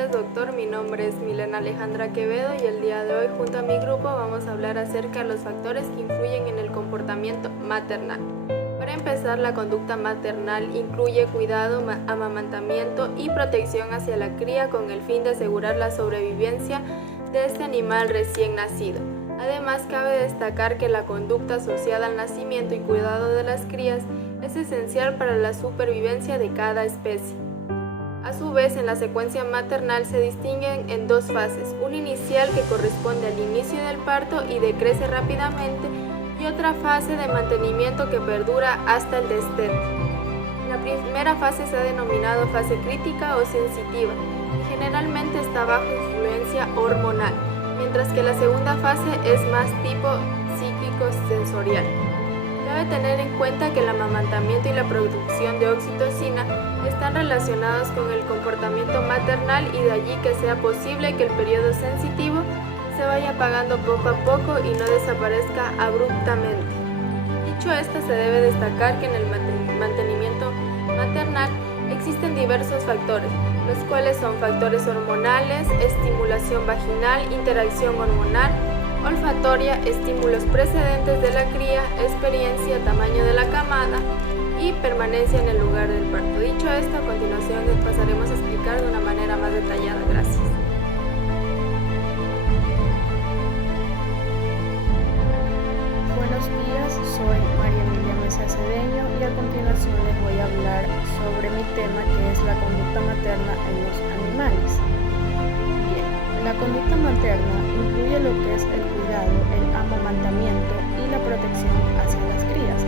tardes, doctor. Mi nombre es Milena Alejandra Quevedo y el día de hoy, junto a mi grupo, vamos a hablar acerca de los factores que influyen en el comportamiento maternal. Para empezar, la conducta maternal incluye cuidado, amamantamiento y protección hacia la cría con el fin de asegurar la sobrevivencia de este animal recién nacido. Además, cabe destacar que la conducta asociada al nacimiento y cuidado de las crías es esencial para la supervivencia de cada especie. A su vez, en la secuencia maternal se distinguen en dos fases, una inicial que corresponde al inicio del parto y decrece rápidamente, y otra fase de mantenimiento que perdura hasta el destete. La primera fase se ha denominado fase crítica o sensitiva, y generalmente está bajo influencia hormonal, mientras que la segunda fase es más tipo psíquico-sensorial. Cabe tener en cuenta que el amamantamiento y la producción de oxitocina están relacionados con el comportamiento maternal y de allí que sea posible que el periodo sensitivo se vaya apagando poco a poco y no desaparezca abruptamente. Dicho esto, se debe destacar que en el mantenimiento maternal existen diversos factores, los cuales son factores hormonales, estimulación vaginal, interacción hormonal, olfatoria, estímulos precedentes de la cría, experiencia, tamaño de la camada y permanencia en el lugar del parto. Dicho esto, a continuación les pasaremos a explicar de una manera más detallada. Gracias. Buenos días, soy María Mendoza Cedeño y a continuación les voy a hablar sobre mi tema que es la conducta materna en los animales. La conducta materna incluye lo que es el cuidado, el amamantamiento y la protección hacia las crías.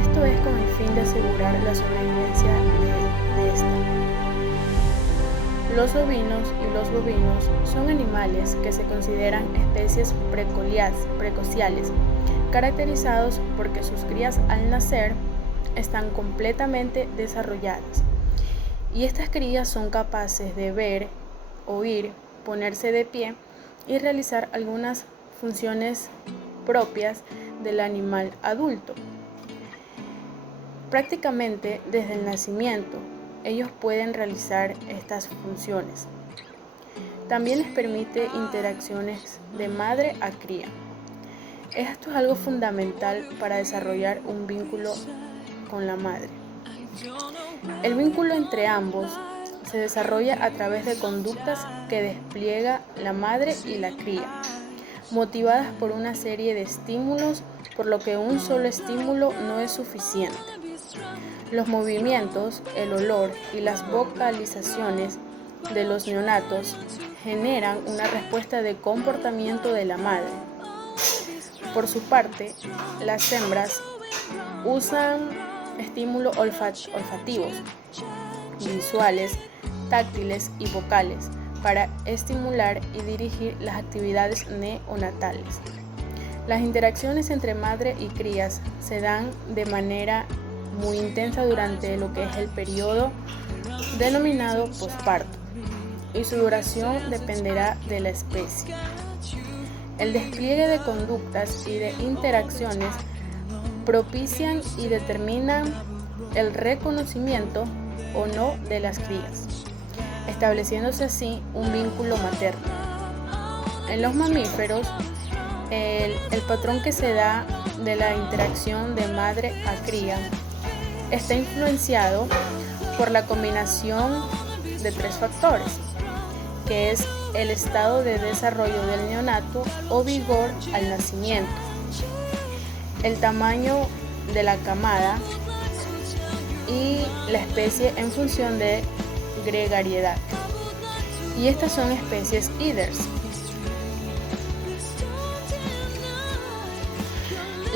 Esto es con el fin de asegurar la sobrevivencia de esta. Los ovinos y los bovinos son animales que se consideran especies precociales, caracterizados porque sus crías al nacer están completamente desarrolladas y estas crías son capaces de ver, oír, ponerse de pie y realizar algunas funciones propias del animal adulto. Prácticamente desde el nacimiento ellos pueden realizar estas funciones. También les permite interacciones de madre a cría. Esto es algo fundamental para desarrollar un vínculo con la madre. El vínculo entre ambos se desarrolla a través de conductas que despliega la madre y la cría, motivadas por una serie de estímulos, por lo que un solo estímulo no es suficiente. Los movimientos, el olor y las vocalizaciones de los neonatos generan una respuesta de comportamiento de la madre. Por su parte, las hembras usan estímulos olfativos, visuales, táctiles y vocales para estimular y dirigir las actividades neonatales. Las interacciones entre madre y crías se dan de manera muy intensa durante lo que es el periodo denominado posparto, y su duración dependerá de la especie. El despliegue de conductas y de interacciones propician y determinan el reconocimiento o no de las crías, estableciéndose así un vínculo materno. En los mamíferos, el patrón que se da de la interacción de madre a cría está influenciado por la combinación de tres factores, que es el estado de desarrollo del neonato o vigor al nacimiento, el tamaño de la camada y la especie en función de gregariedad. Y estas son especies híders.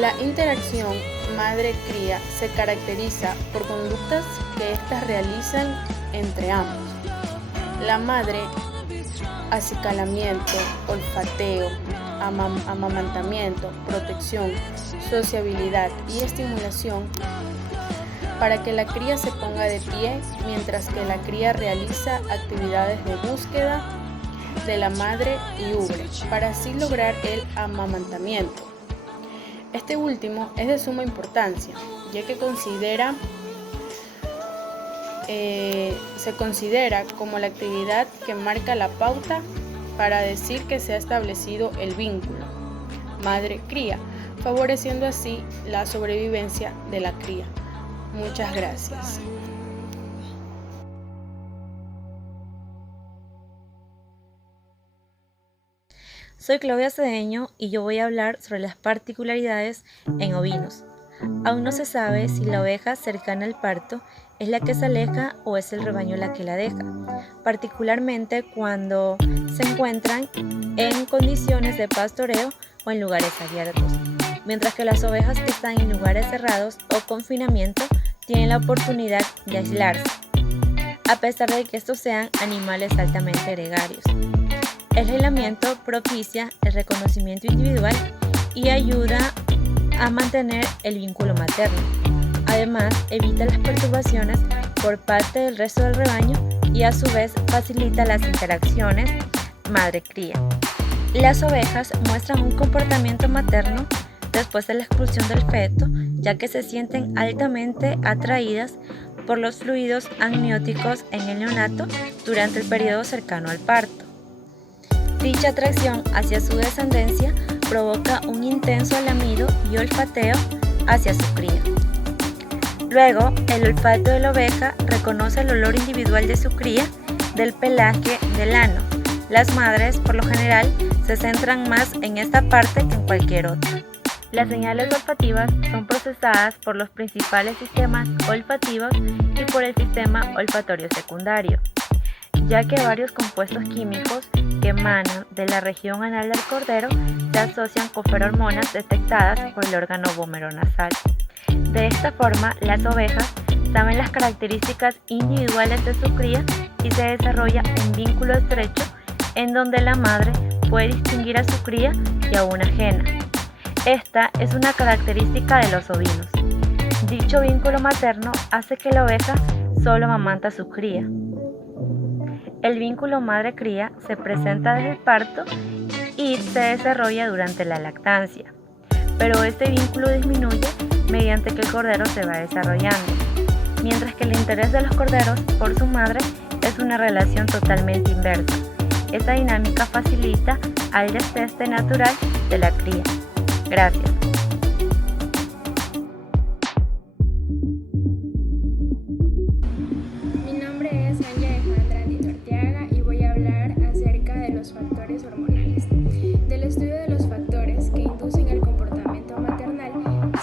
La interacción madre-cría se caracteriza por conductas que éstas realizan entre ambos. La madre, acicalamiento, olfateo, amamantamiento, protección, sociabilidad y estimulación para que la cría se ponga de pie, mientras que la cría realiza actividades de búsqueda de la madre y ubre, para así lograr el amamantamiento. Este último es de suma importancia, ya que considera se considera como la actividad que marca la pauta para decir que se ha establecido el vínculo madre-cría, favoreciendo así la sobrevivencia de la cría. Muchas gracias. Soy Claudia Cedeño y yo voy a hablar sobre las particularidades en ovinos. Aún no se sabe si la oveja cercana al parto es la que se aleja o es el rebaño la que la deja, particularmente cuando se encuentran en condiciones de pastoreo o en lugares abiertos, mientras que las ovejas que están en lugares cerrados o confinamiento tienen la oportunidad de aislarse, a pesar de que estos sean animales altamente gregarios. El aislamiento propicia el reconocimiento individual y ayuda a mantener el vínculo materno. Además, evita las perturbaciones por parte del resto del rebaño y a su vez facilita las interacciones madre-cría. Las ovejas muestran un comportamiento materno después de la exclusión del feto, ya que se sienten altamente atraídas por los fluidos amnióticos en el neonato durante el periodo cercano al parto. Dicha atracción hacia su descendencia provoca un intenso lamido y olfateo hacia su cría. Luego, el olfato de la oveja reconoce el olor individual de su cría del pelaje del ano. Las madres, por lo general, se centran más en esta parte que en cualquier otra. Las señales olfativas son procesadas por los principales sistemas olfativos y por el sistema olfatorio secundario, ya que varios compuestos químicos que emanan de la región anal del cordero se asocian con feromonas detectadas por el órgano vomeronasal. De esta forma, las ovejas saben las características individuales de su cría y se desarrolla un vínculo estrecho en donde la madre puede distinguir a su cría y a una ajena. Esta es una característica de los ovinos. Dicho vínculo materno hace que la oveja solo amamanta a su cría. El vínculo madre-cría se presenta desde el parto y se desarrolla durante la lactancia, pero este vínculo disminuye mediante que el cordero se va desarrollando, mientras que el interés de los corderos por su madre es una relación totalmente inversa. Esta dinámica facilita el destete natural de la cría. Gracias. Mi nombre es Anya Alejandra Arteaga y voy a hablar acerca de los factores hormonales. Del estudio de los factores que inducen el comportamiento maternal,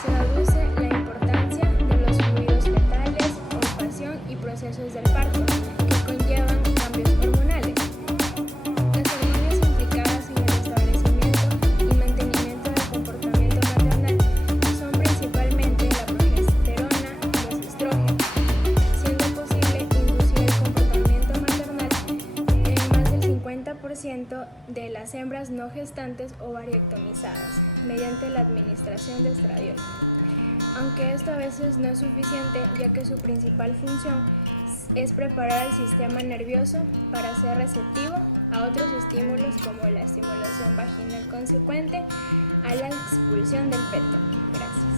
se deduce la importancia de los fluidos fetales, ocupación y procesos del parto, que conllevan cambios hormonales. Las hormonas implicadas en el establecimiento y mantenimiento del comportamiento maternal son principalmente la progesterona y los estrógenos, siendo posible inducir el comportamiento maternal en más del 50% de las hembras no gestantes o variectomizadas mediante la administración de estradiol. Aunque esto a veces no es suficiente, ya que su principal función es preparar el sistema nervioso para ser receptivo a otros estímulos como la estimulación vaginal consecuente a la expulsión del feto. Gracias.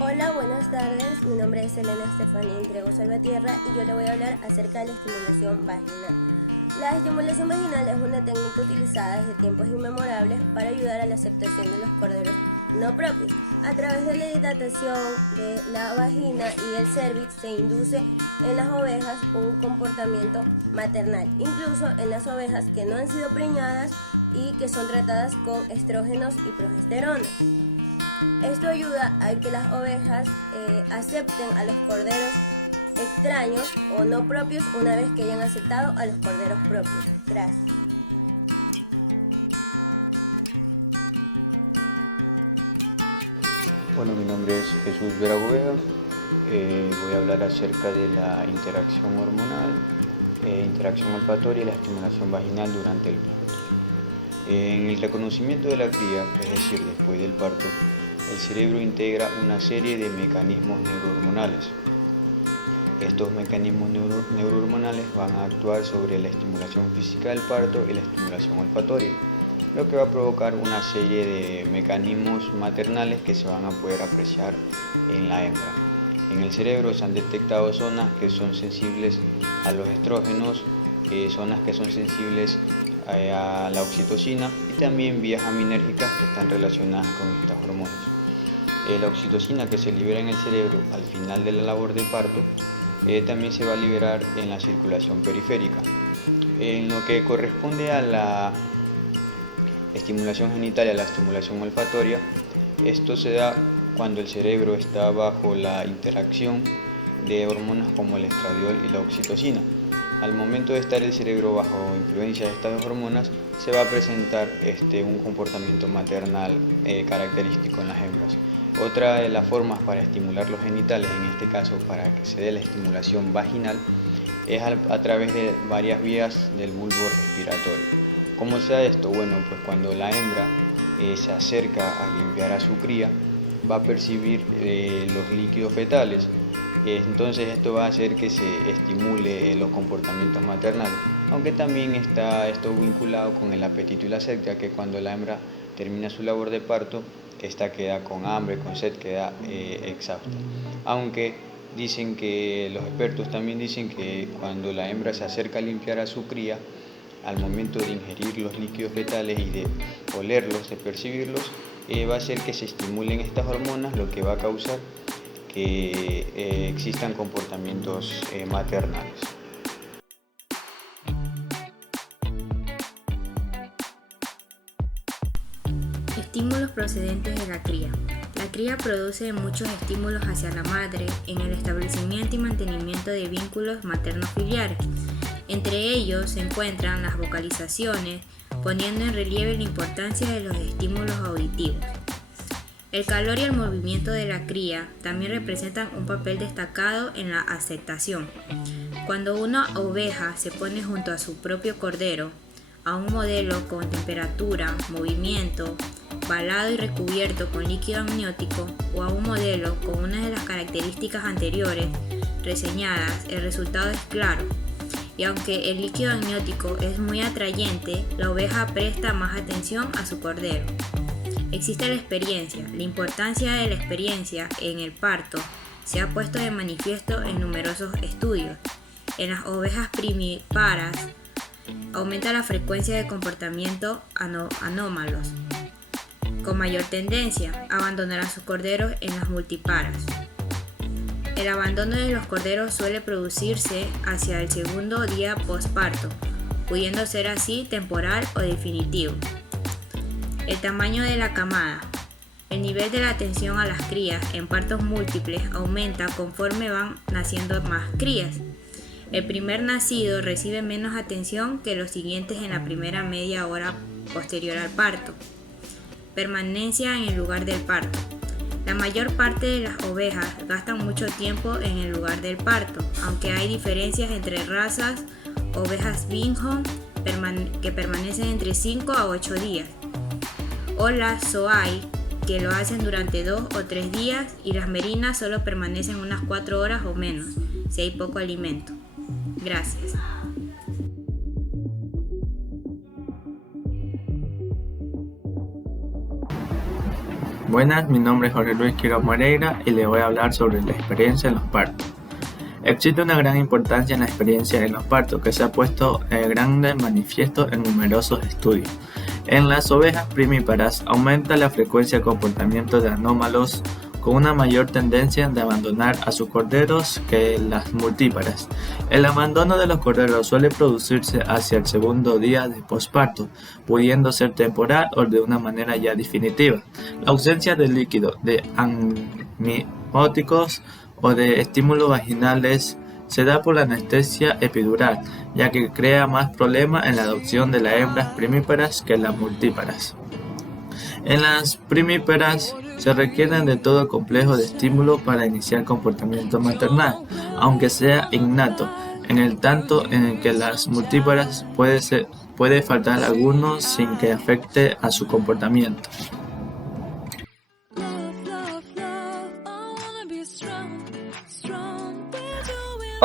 Hola, buenas tardes. Mi nombre es Elena Estefanía Entrego Salvatierra y yo le voy a hablar acerca de la estimulación vaginal. La estimulación vaginal es una técnica utilizada desde tiempos inmemorables para ayudar a la aceptación de los corderos no propios. A través de la dilatación de la vagina y el cervix se induce en las ovejas un comportamiento maternal, incluso en las ovejas que no han sido preñadas y que son tratadas con estrógenos y progesterona. Esto ayuda a que las ovejas acepten a los corderos extraños o no propios una vez que hayan aceptado a los corderos propios. Gracias. Bueno, mi nombre es Jesús Verabuegas. Voy a hablar acerca de la interacción hormonal, interacción olfatoria y la estimulación vaginal durante el parto. En el reconocimiento de la cría, es decir, después del parto, el cerebro integra una serie de mecanismos neurohormonales. Estos mecanismos neurohormonales van a actuar sobre la estimulación activación física del parto y la estimulación olfatoria, lo que va a provocar una serie de mecanismos maternales que se van a poder apreciar en la hembra. En el cerebro se han detectado zonas que son sensibles a los estrógenos, zonas que son sensibles a la oxitocina y también vías aminérgicas que están relacionadas con estas hormonas. La oxitocina que se libera en el cerebro al final de la labor de parto también se va a liberar en la circulación periférica. En lo que corresponde a la estimulación genital y a la estimulación olfatoria, esto se da cuando el cerebro está bajo la interacción de hormonas como el estradiol y la oxitocina. Al momento de estar el cerebro bajo influencia de estas dos hormonas, se va a presentar un comportamiento maternal característico en las hembras. Otra de las formas para estimular los genitales, en este caso para que se dé la estimulación vaginal, es a través de varias vías del bulbo respiratorio. ¿Cómo se da esto? Bueno, pues cuando la hembra se acerca a limpiar a su cría, va a percibir los líquidos fetales. Entonces esto va a hacer que se estimule los comportamientos maternales, aunque también está esto vinculado con el apetito y la sed, ya que cuando la hembra termina su labor de parto, esta queda con hambre, con sed, queda exhausta. Aunque dicen que los expertos también dicen que cuando la hembra se acerca a limpiar a su cría, al momento de ingerir los líquidos fetales y de olerlos, de percibirlos, va a hacer que se estimulen estas hormonas, lo que va a causar que existan comportamientos maternales. Estímulos procedentes de la cría. La cría produce muchos estímulos hacia la madre en el establecimiento y mantenimiento de vínculos materno-filiares. Entre ellos se encuentran las vocalizaciones, poniendo en relieve la importancia de los estímulos auditivos. El calor y el movimiento de la cría también representan un papel destacado en la aceptación. Cuando una oveja se pone junto a su propio cordero, a un modelo con temperatura, movimiento, balado y recubierto con líquido amniótico, o a un modelo con una de las características anteriores reseñadas, el resultado es claro. Y aunque el líquido amniótico es muy atrayente, la oveja presta más atención a su cordero. Existe la experiencia. La importancia de la experiencia en el parto se ha puesto de manifiesto en numerosos estudios. En las ovejas primíparas aumenta la frecuencia de comportamientos anómalos, con mayor tendencia a abandonar a sus corderos en las multiparas. El abandono de los corderos suele producirse hacia el segundo día posparto, pudiendo ser así temporal o definitivo. El tamaño de la camada. El nivel de la atención a las crías en partos múltiples aumenta conforme van naciendo más crías. El primer nacido recibe menos atención que los siguientes en la primera media hora posterior al parto. Permanencia en el lugar del parto. La mayor parte de las ovejas gastan mucho tiempo en el lugar del parto, aunque hay diferencias entre razas. Ovejas Bingham que permanecen entre 5 a 8 días, o las Soay que lo hacen durante 2 o 3 días, y las merinas solo permanecen unas 4 horas o menos, si hay poco alimento. Gracias. Buenas, mi nombre es Jorge Luis Quiroz Moreira y le voy a hablar sobre la experiencia en los partos. Existe una gran importancia en la experiencia en los partos que se ha puesto grande manifiesto en numerosos estudios. En las ovejas primíparas aumenta la frecuencia de comportamiento de anómalos con una mayor tendencia de abandonar a sus corderos que las multíparas. El abandono de los corderos suele producirse hacia el segundo día de posparto, pudiendo ser temporal o de una manera ya definitiva. La ausencia de líquido, de amnióticos o de estímulos vaginales se da por la anestesia epidural, ya que crea más problemas en la adopción de las hembras primíparas que las multíparas. En las primíparas se requieren de todo complejo de estímulos para iniciar comportamiento maternal, aunque sea innato, en el tanto en el que las multíparas puede faltar alguno sin que afecte a su comportamiento.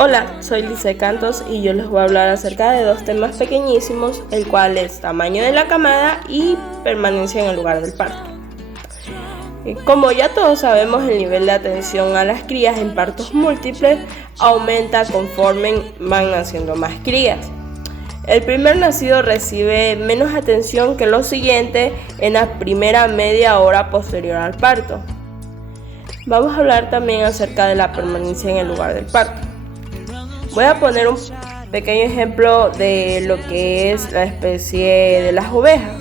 Hola, soy Lice Cantos y yo les voy a hablar acerca de dos temas pequeñísimos, el cual es tamaño de la camada y permanencia en el lugar del parto. Como ya todos sabemos, el nivel de atención a las crías en partos múltiples aumenta conforme van naciendo más crías. El primer nacido recibe menos atención que los siguientes en la primera media hora posterior al parto. Vamos a hablar también acerca de la permanencia en el lugar del parto. Voy a poner un pequeño ejemplo de lo que es la especie de las ovejas.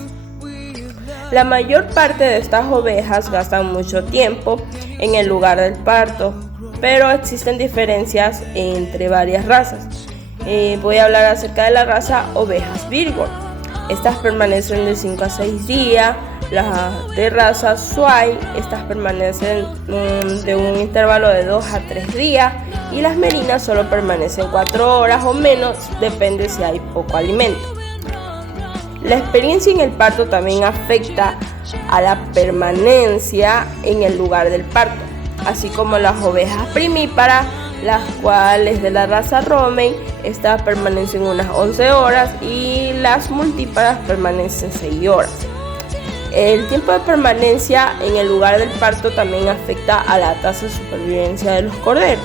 La mayor parte de estas ovejas gastan mucho tiempo en el lugar del parto, pero existen diferencias entre varias razas. Voy a hablar acerca de la raza ovejas Virgo. Estas permanecen de 5 a 6 días. Las de raza Swai, estas permanecen de un intervalo de 2 a 3 días, y las merinas solo permanecen 4 horas o menos, depende si hay poco alimento. La experiencia en el parto también afecta a la permanencia en el lugar del parto, así como las ovejas primíparas, las cuales de la raza Romney, estas permanecen unas 11 horas y las multíparas permanecen 6 horas. El tiempo de permanencia en el lugar del parto también afecta a la tasa de supervivencia de los corderos.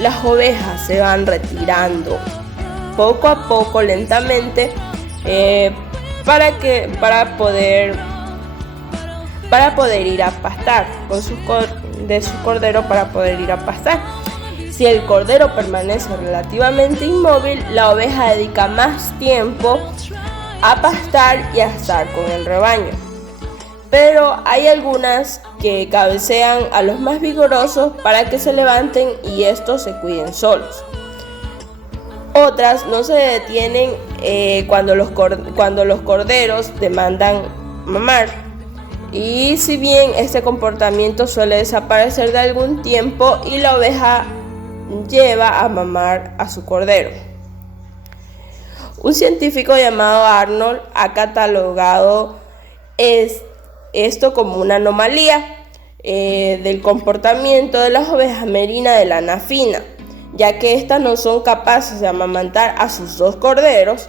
Las ovejas se van retirando poco a poco, lentamente, para poder ir a pastar de su cordero para poder ir a pastar. Si el cordero permanece relativamente inmóvil, la oveja dedica más tiempo a pastar y a estar con el rebaño. Pero hay algunas que cabecean a los más vigorosos para que se levanten y estos se cuiden solos. Otras no se detienen cuando los corderos demandan mamar. Y si bien este comportamiento suele desaparecer de algún tiempo y la oveja lleva a mamar a su cordero. Un científico llamado Arnold ha catalogado esto como una anomalía del comportamiento de las ovejas merinas de lana fina, ya que estas no son capaces de amamantar a sus dos corderos,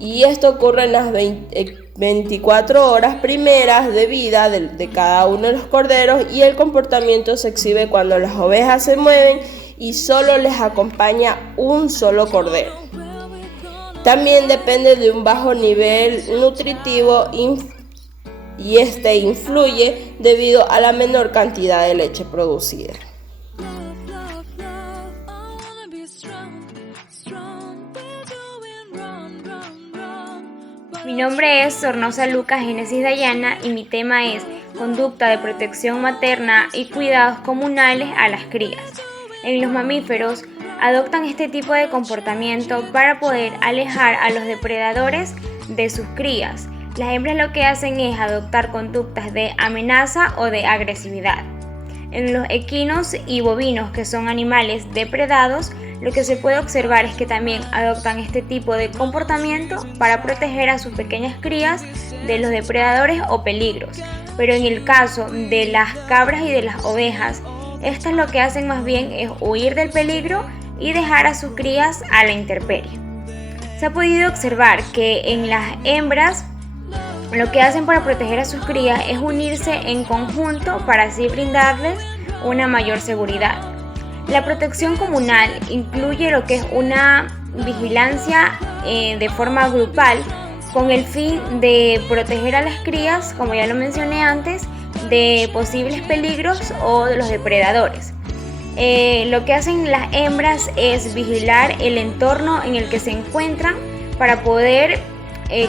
y esto ocurre en las 24 horas primeras de vida de cada uno de los corderos, y el comportamiento se exhibe cuando las ovejas se mueven y solo les acompaña un solo cordero. También depende de un bajo nivel nutritivo y este influye debido a la menor cantidad de leche producida. Mi nombre es Sornosa Lucas Génesis Dayana y mi tema es conducta de protección materna y cuidados comunales a las crías. En los mamíferos adoptan este tipo de comportamiento para poder alejar a los depredadores de sus crías. Las hembras lo que hacen es adoptar conductas de amenaza o de agresividad. En los equinos y bovinos, que son animales depredados, lo que se puede observar es que también adoptan este tipo de comportamiento para proteger a sus pequeñas crías de los depredadores o peligros. Pero en el caso de las cabras y de las ovejas, estas lo que hacen más bien es huir del peligro y dejar a sus crías a la intemperie. Se ha podido observar que en las hembras lo que hacen para proteger a sus crías es unirse en conjunto para así brindarles una mayor seguridad. La protección comunal incluye lo que es una vigilancia de forma grupal con el fin de proteger a las crías, como ya lo mencioné antes, de posibles peligros o de los depredadores. Lo que hacen las hembras es vigilar el entorno en el que se encuentran para poder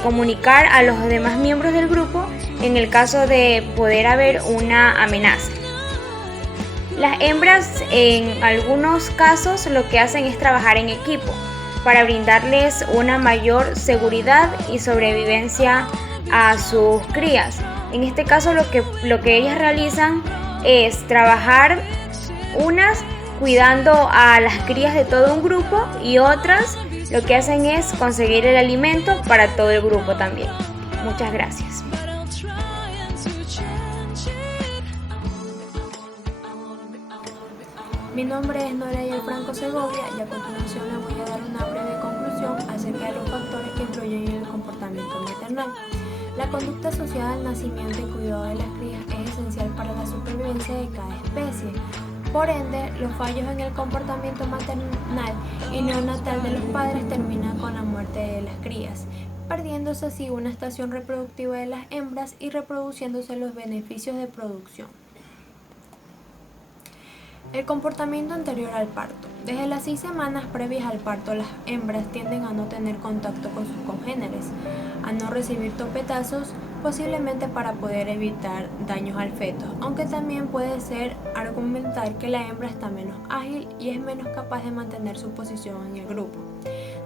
comunicar a los demás miembros del grupo en el caso de poder haber una amenaza. Las hembras en algunos casos lo que hacen es trabajar en equipo para brindarles una mayor seguridad y sobrevivencia a sus crías. En este caso lo que ellas realizan es trabajar unas cuidando a las crías de todo un grupo y otras lo que hacen es conseguir el alimento para todo el grupo también. Muchas gracias. Mi nombre es Noelia Franco Segovia y a continuación le voy a dar una breve conclusión acerca de los factores que influyen en el comportamiento maternal. La conducta asociada al nacimiento y cuidado de las crías es esencial para la supervivencia de cada especie. Por ende, los fallos en el comportamiento maternal y neonatal de los padres terminan con la muerte de las crías, perdiéndose así una estación reproductiva de las hembras y reproduciéndose los beneficios de producción. El comportamiento anterior al parto. Desde las 6 semanas previas al parto, las hembras tienden a no tener contacto con sus congéneres, a no recibir topetazos, posiblemente para poder evitar daños al feto, aunque también puede ser argumentar que la hembra está menos ágil y es menos capaz de mantener su posición en el grupo.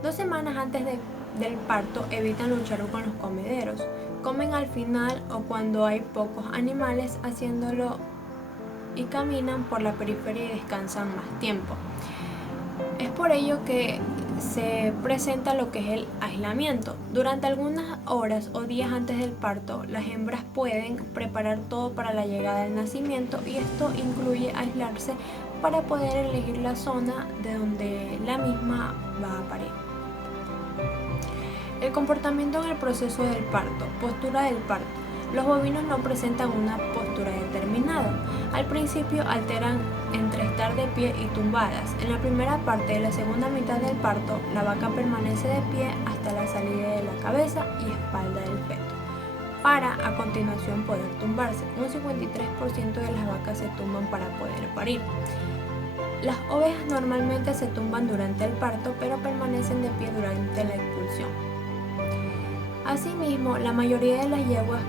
2 semanas antes del parto evitan luchar con los comederos, comen al final o cuando hay pocos animales, haciéndolo y caminan por la periferia y descansan más tiempo. Es por ello que se presenta lo que es el aislamiento. Durante algunas horas o días antes del parto, las hembras pueden preparar todo para la llegada del nacimiento y esto incluye aislarse para poder elegir la zona de donde la misma va a parir. El comportamiento en el proceso del parto. Postura del parto. Los bovinos no presentan una postura determinada. Al principio alternan entre estar de pie y tumbadas. En la primera parte de la segunda mitad del parto, la vaca permanece de pie hasta la salida de la cabeza y espalda del feto, para a continuación poder tumbarse. Un 53% de las vacas se tumban para poder parir. Las ovejas normalmente se tumban durante el parto, pero permanecen de pie durante la expulsión. Asimismo, la mayoría de las yeguas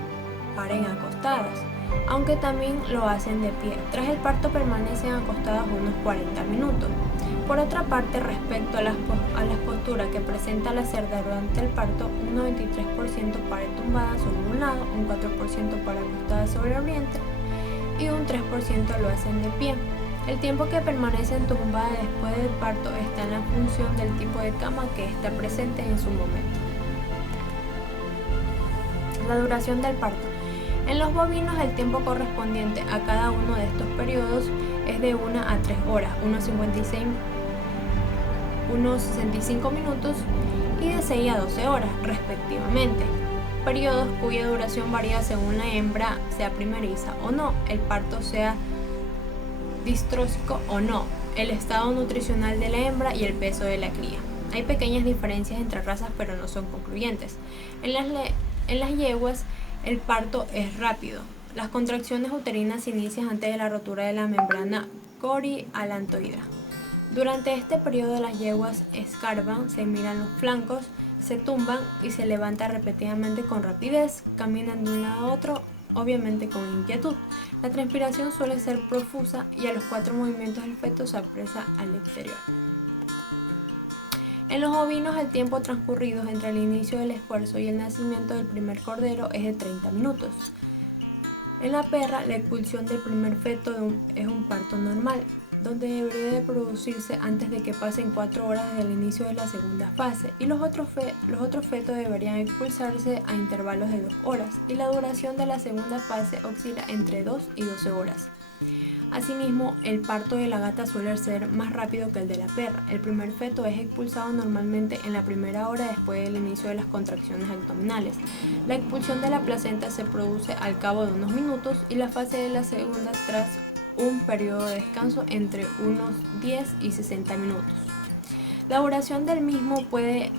paren acostadas, aunque también lo hacen de pie. Tras el parto permanecen acostadas unos 40 minutos. Por otra parte, respecto a las posturas que presenta la cerda durante el parto, un 93% para tumbada sobre un lado, un 4% para acostada sobre el vientre y un 3% lo hacen de pie. El tiempo que permanecen tumbadas después del parto está en la función del tipo de cama que está presente en su momento. La duración del parto. En los bovinos, el tiempo correspondiente a cada uno de estos periodos es de 1 a 3 horas, unos 65 minutos y de 6 a 12 horas, respectivamente. Periodos cuya duración varía según la hembra sea primeriza o no, el parto sea distrósico o no, el estado nutricional de la hembra y el peso de la cría. Hay pequeñas diferencias entre razas, pero no son concluyentes. En las yeguas, el parto es rápido. Las contracciones uterinas se inician antes de la rotura de la membrana corialantoidea. Durante este periodo las yeguas escarban, se miran los flancos, se tumban y se levantan repetidamente con rapidez, caminan de un lado a otro, obviamente con inquietud. La transpiración suele ser profusa y a los 4 movimientos el feto se apresa al exterior. En los ovinos, el tiempo transcurrido entre el inicio del esfuerzo y el nacimiento del primer cordero es de 30 minutos. En la perra, la expulsión del primer feto es un parto normal, donde debería de producirse antes de que pasen 4 horas desde el inicio de la segunda fase, y los otros fetos deberían expulsarse a intervalos de 2 horas, y la duración de la segunda fase oscila entre 2 y 12 horas. Asimismo, el parto de la gata suele ser más rápido que el de la perra. El primer feto es expulsado normalmente en la primera hora después del inicio de las contracciones abdominales. La expulsión de la placenta se produce al cabo de unos minutos y la fase de la segunda tras un periodo de descanso entre unos 10 y 60 minutos. La duración del mismo puede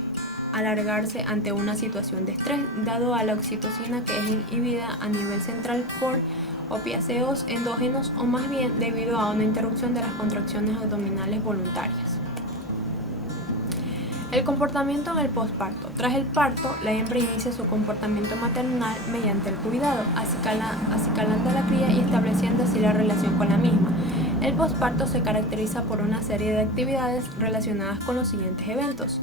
alargarse ante una situación de estrés, dado a la oxitocina que es inhibida a nivel central por opiáceos endógenos o más bien debido a una interrupción de las contracciones abdominales voluntarias. El comportamiento en el posparto. Tras el parto, la hembra inicia su comportamiento maternal mediante el cuidado, acicalando a la cría y estableciendo así la relación con la misma. El posparto se caracteriza por una serie de actividades relacionadas con los siguientes eventos.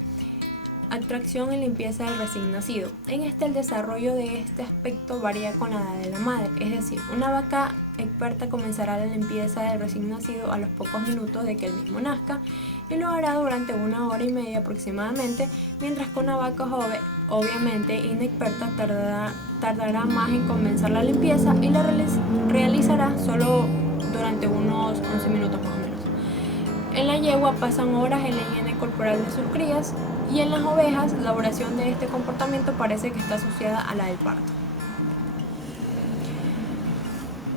Extracción y limpieza del recién nacido. En el desarrollo de este aspecto varía con la edad de la madre, es decir, una vaca experta comenzará la limpieza del recién nacido a los pocos minutos de que el mismo nazca y lo hará durante 1 hora y media aproximadamente, mientras que una vaca joven, obviamente inexperta, tardará más en comenzar la limpieza y la realizará solo durante unos 11 minutos más o menos. En la yegua pasan horas en la higiene corporal de sus crías y en las ovejas la duración de este comportamiento parece que está asociada a la del parto.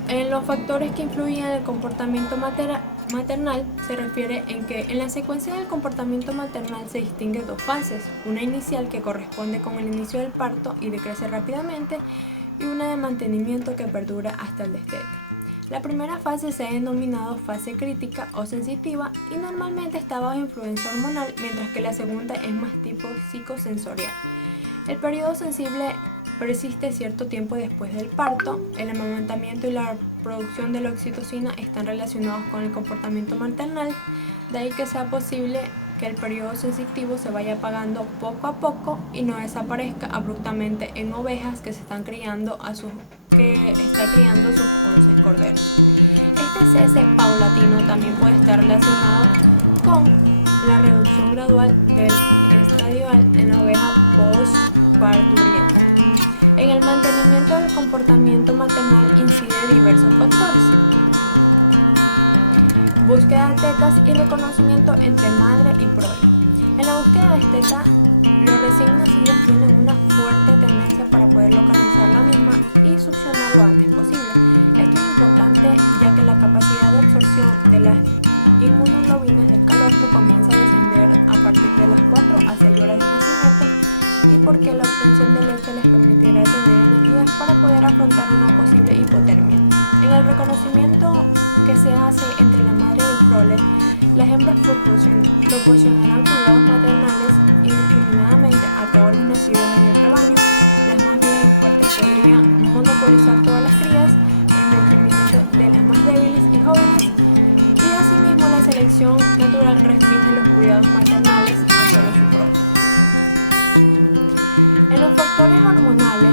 En los factores que influyen en el comportamiento maternal se refiere en que en la secuencia del comportamiento maternal se distinguen dos fases, una inicial que corresponde con el inicio del parto y decrece rápidamente y una de mantenimiento que perdura hasta el destete. La primera fase se ha denominado fase crítica o sensitiva y normalmente está bajo influencia hormonal, mientras que la segunda es más tipo psicosensorial. El periodo sensible persiste cierto tiempo después del parto. El amamantamiento y la producción de la oxitocina están relacionados con el comportamiento maternal, de ahí que sea posible que el periodo sensitivo se vaya apagando poco a poco y no desaparezca abruptamente en ovejas que están criando a sus corderos. Este cese paulatino también puede estar relacionado con la reducción gradual del estadial en la oveja postparturienta. En el mantenimiento del comportamiento maternal inciden diversos factores: búsqueda de tetas y reconocimiento entre madre y prole. En la búsqueda de tetas, los signos tienen una fuerte tendencia para poder localizar la misma y succionar lo antes posible. Esto es importante ya que la capacidad de absorción de las inmunoglobulinas del calor comienza a descender a partir de las 4 a 6 horas de nacimiento y porque la obtención de leche les permitirá tener energía para poder afrontar una posible hipotermia. En el reconocimiento que se hace entre la madre y el prole, las hembras proporcionarán cuidados maternales indiscriminadamente a todos los nacidos en el rebaño. Las más débiles podrían monopolizar todas las crías en detrimento de las más débiles y jóvenes, y asimismo la selección natural restringe los cuidados maternales a todos sus propios. En los factores hormonales, el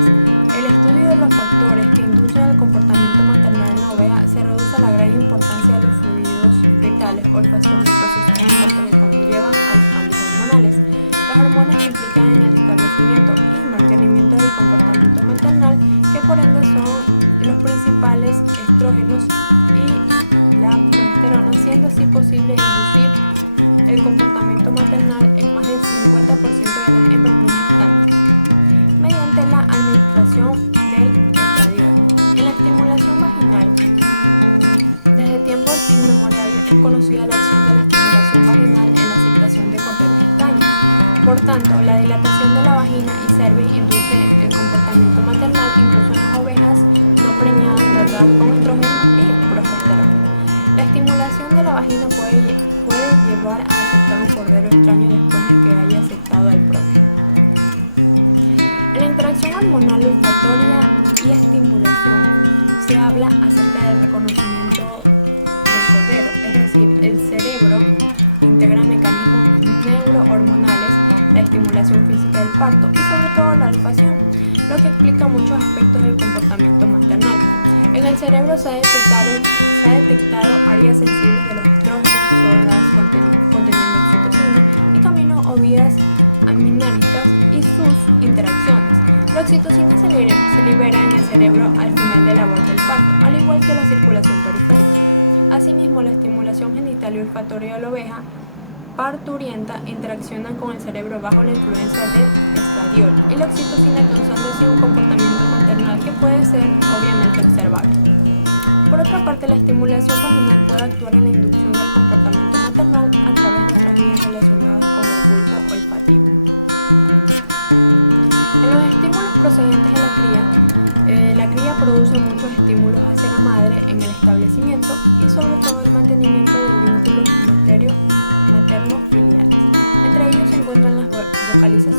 estudio de los factores que inducen el comportamiento maternal en la oveja se reduce a la gran importancia de los fluidos vitales por factores que conllevan a los cambios hormonales. Las hormonas implican en el establecimiento y mantenimiento del comportamiento maternal, que por ende son los principales estrógenos y la progesterona, siendo así posible inducir el comportamiento maternal en más del 50% de las hembras lactantes mediante la administración del estradiol y la estimulación vaginal. Desde tiempos inmemoriales es conocida la acción de la estimulación vaginal en la situación de corte urinario. Por tanto, la dilatación de la vagina y cervix induce el comportamiento maternal incluso en las ovejas no preñadas tratadas con estrógeno y progesterona. La estimulación de la vagina puede llevar a aceptar un cordero extraño después de que haya aceptado el propio. En la interacción hormonal olfatoria y estimulación se habla acerca del reconocimiento olfatero, es decir, el cerebro integra mecanismos neurohormonales, la estimulación física del parto y sobre todo la olfacción, lo que explica muchos aspectos del comportamiento maternal. En el cerebro se ha detectado áreas sensibles de los estrógenos, hormonas, conteniendo oxitocina y caminos o vías aminérgicas y sus interacciones. La oxitocina se libera en el cerebro al final de la hora del parto, al igual que la circulación periférica. Asimismo, la estimulación genital y olfatoria de la oveja parturienta interaccionan con el cerebro bajo la influencia del estradiol y la oxitocina, induciendo así un comportamiento maternal que puede ser obviamente observable. Por otra parte, la estimulación vaginal puede actuar en la inducción del comportamiento maternal a través de mecanismos relacionados con el fluido olfativo. En los estímulos procedentes de la cría produce muchos estímulos hacia la madre en el establecimiento y sobre todo el mantenimiento de vínculos materno-filiales. Entre ellos se encuentran las vocalizaciones